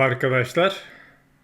arkadaşlar.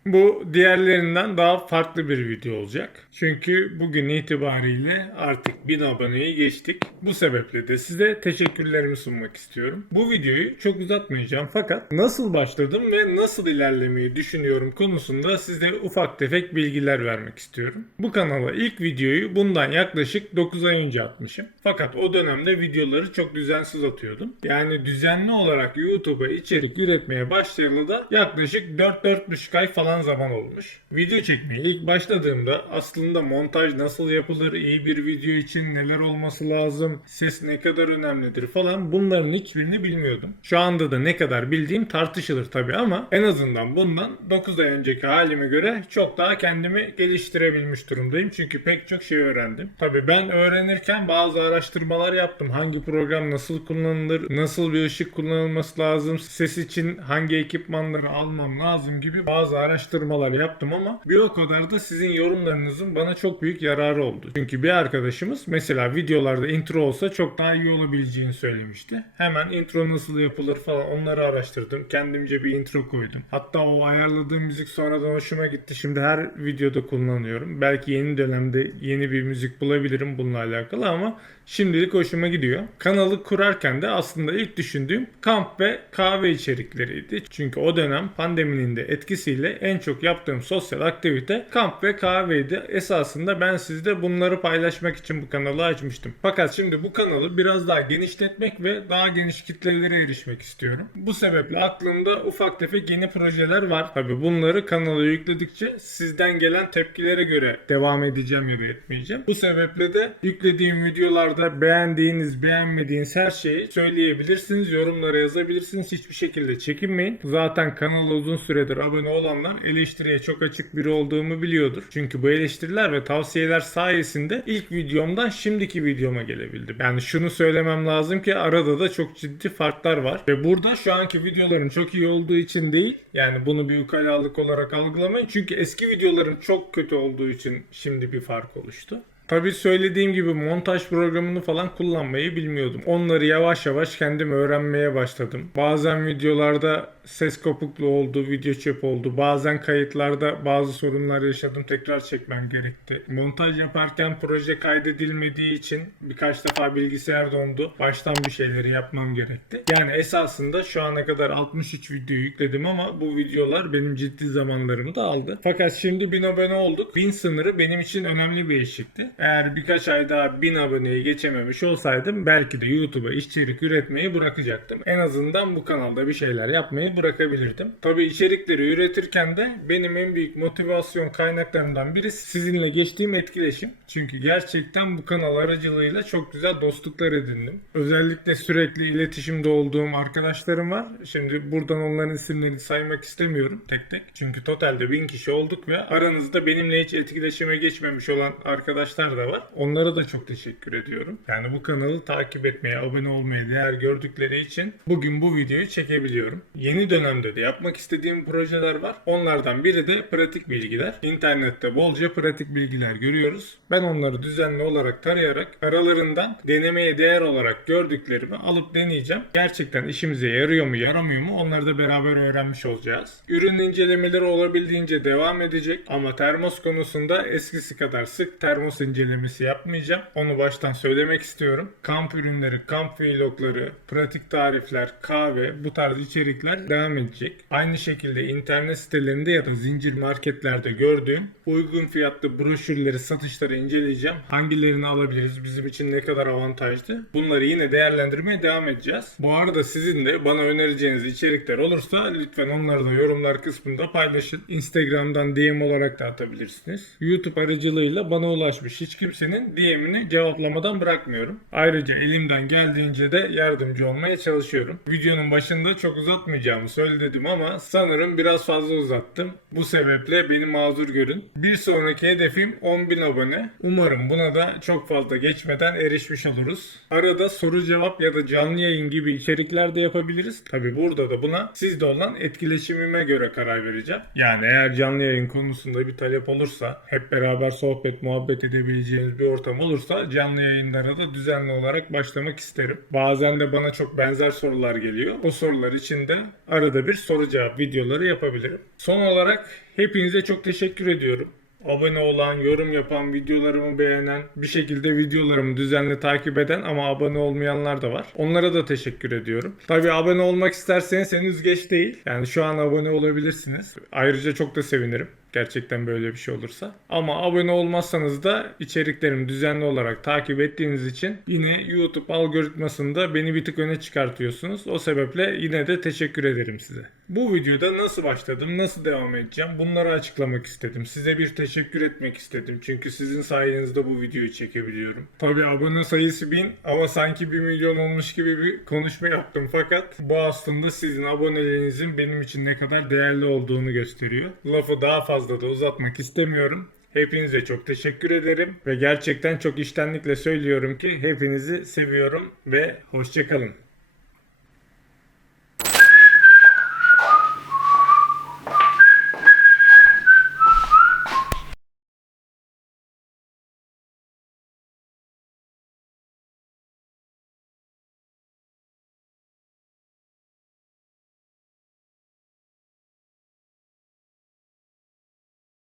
Bu diğerlerinden daha farklı bir video olacak. Çünkü bugün itibariyle artık 1000 aboneyi geçtik. Bu sebeple de size teşekkürlerimi sunmak istiyorum. Bu videoyu çok uzatmayacağım fakat nasıl başladım ve nasıl ilerlemeyi düşünüyorum konusunda size ufak tefek bilgiler vermek istiyorum. Bu kanala ilk videoyu bundan yaklaşık 9 ay önce atmışım. Fakat o dönemde videoları çok düzensiz atıyordum. Yani düzenli olarak YouTube'a içerik üretmeye başlayalı da yaklaşık 4-4,5 ay falan zaman olmuş. Video çekmeye ilk başladığımda aslında montaj nasıl yapılır, iyi bir video için neler olması lazım, ses ne kadar önemlidir falan bunların hiçbirini bilmiyordum. Şu anda da ne kadar bildiğim tartışılır tabi ama en azından bundan 9 ay önceki halime göre çok daha kendimi geliştirebilmiş durumdayım. Çünkü pek çok şey öğrendim. Tabi ben öğrenirken bazı araştırmalar yaptım. Hangi program nasıl kullanılır, nasıl bir ışık kullanılması lazım, ses için hangi ekipmanları almam lazım gibi bazı araştırmalar yaptım ama bir o kadar da sizin yorumlarınızın bana çok büyük yararı oldu. Çünkü bir arkadaşımız mesela videolarda intro olsa çok daha iyi olabileceğini söylemişti. Hemen intro nasıl yapılır falan onları araştırdım. Kendimce bir intro koydum. Hatta o ayarladığım müzik sonradan hoşuma gitti. Şimdi her videoda kullanıyorum. Belki yeni dönemde yeni bir müzik bulabilirim bununla alakalı ama şimdilik hoşuma gidiyor. Kanalı kurarken de aslında ilk düşündüğüm kamp ve kahve içerikleriydi. Çünkü o dönem pandeminin de etkisiyle en çok yaptığım sosyal aktivite kamp ve kahveydi. Esasında ben sizde bunları paylaşmak için bu kanalı açmıştım. Fakat şimdi bu kanalı biraz daha genişletmek ve daha geniş kitlelere erişmek istiyorum. Bu sebeple aklımda ufak tefek yeni projeler var. Tabi bunları kanala yükledikçe sizden gelen tepkilere göre devam edeceğim ya da etmeyeceğim. Bu sebeple de yüklediğim videolarda beğendiğiniz, beğenmediğiniz her şeyi söyleyebilirsiniz. Yorumlara yazabilirsiniz. Hiçbir şekilde çekinmeyin. Zaten kanala uzun süredir abone olanlar eleştiriye çok açık biri olduğumu biliyordur. Çünkü bu eleştiriler ve tavsiyeler sayesinde ilk videomdan şimdiki videoma gelebildim. Yani şunu söylemem lazım ki arada da çok ciddi farklar var. Ve burada şu anki videoların çok iyi olduğu için değil. Yani bunu bir ukalalık olarak algılamayın. Çünkü eski videoların çok kötü olduğu için şimdi bir fark oluştu. Tabii söylediğim gibi montaj programını falan kullanmayı bilmiyordum. Onları yavaş yavaş kendim öğrenmeye başladım. Bazen videolarda ses kopukluğu oldu, video çöp oldu. Bazen kayıtlarda bazı sorunlar yaşadım, tekrar çekmem gerekti. Montaj yaparken proje kaydedilmediği için birkaç defa bilgisayar dondu. Baştan bir şeyleri yapmam gerekti. Yani esasında şu ana kadar 63 video yükledim ama bu videolar benim ciddi zamanlarımı da aldı. Fakat şimdi 1000 abone olduk. 1000 sınırı benim için önemli bir eşikti. Eğer birkaç ay daha 1000 aboneyi geçememiş olsaydım belki de YouTube'a içerik üretmeyi bırakacaktım. En azından bu kanalda bir şeyler yapmayı bırakabilirdim. Tabi içerikleri üretirken de benim en büyük motivasyon kaynaklarımdan biri sizinle geçtiğim etkileşim. Çünkü gerçekten bu kanal aracılığıyla çok güzel dostluklar edindim. Özellikle sürekli iletişimde olduğum arkadaşlarım var. Şimdi buradan onların isimlerini saymak istemiyorum tek tek. Çünkü totalde 1000 kişi olduk ve aranızda benimle hiç etkileşime geçmemiş olan arkadaşlar da var. Onlara da çok teşekkür ediyorum. Yani bu kanalı takip etmeye, abone olmaya değer gördükleri için bugün bu videoyu çekebiliyorum. Yeni dönemde de yapmak istediğim projeler var. Onlardan biri de pratik bilgiler. İnternette bolca pratik bilgiler görüyoruz. Ben onları düzenli olarak tarayarak aralarından denemeye değer olarak gördüklerimi alıp deneyeceğim. Gerçekten işimize yarıyor mu, yaramıyor mu onları da beraber öğrenmiş olacağız. Ürün incelemeleri olabildiğince devam edecek ama termos konusunda eskisi kadar sık termos incelemesi yapmayacağım. Onu baştan söylemek istiyorum. Kamp ürünleri, kamp vlogları, pratik tarifler, kahve bu tarz içerikler devam edecek. Aynı şekilde internet sitelerinde ya da zincir marketlerde gördüğüm uygun fiyatlı broşürleri, satışları inceleyeceğim. Hangilerini alabiliriz? Bizim için ne kadar avantajlı? Bunları yine değerlendirmeye devam edeceğiz. Bu arada sizin de bana önereceğiniz içerikler olursa lütfen onları da yorumlar kısmında paylaşın. Instagram'dan DM olarak da atabilirsiniz. YouTube aracılığıyla bana ulaşmış hiç kimsenin DM'ini cevaplamadan bırakmıyorum. Ayrıca elimden geldiğince de yardımcı olmaya çalışıyorum. Videonun başında çok uzatmayacağımı söyledim ama sanırım biraz fazla uzattım. Bu sebeple beni mazur görün. Bir sonraki hedefim 10.000 abone. Umarım buna da çok fazla geçmeden erişmiş oluruz. Arada soru cevap ya da canlı yayın gibi içerikler de yapabiliriz. Tabi burada da buna sizde olan etkileşimime göre karar vereceğim. Yani eğer canlı yayın konusunda bir talep olursa hep beraber sohbet muhabbet edebiliriz konuşabileceğimiz bir ortam olursa canlı yayınlara da düzenli olarak başlamak isterim. Bazen de bana çok benzer sorular geliyor. O sorular için de arada bir soru cevap videoları yapabilirim. Son olarak hepinize çok teşekkür ediyorum. Abone olan, yorum yapan, videolarımı beğenen, bir şekilde videolarımı düzenli takip eden ama abone olmayanlar da var. Onlara da teşekkür ediyorum. Tabii abone olmak isterseniz henüz geç değil. Yani şu an abone olabilirsiniz. Ayrıca çok da sevinirim. Gerçekten böyle bir şey olursa. Ama abone olmazsanız da içeriklerimi düzenli olarak takip ettiğiniz için yine YouTube algoritmasında beni bir tık öne çıkartıyorsunuz. O sebeple yine de teşekkür ederim size. Bu videoda nasıl başladım, nasıl devam edeceğim bunları açıklamak istedim. Size bir teşekkür etmek istedim. Çünkü sizin sayenizde bu videoyu çekebiliyorum. Tabi abone sayısı 1000 ama sanki 1 milyon olmuş gibi bir konuşma yaptım. Fakat bu aslında sizin aboneliğinizin benim için ne kadar değerli olduğunu gösteriyor. Lafı daha fazla da uzatmak istemiyorum. Hepinize çok teşekkür ederim ve gerçekten çok iştenlikle söylüyorum ki hepinizi seviyorum ve hoşçakalın.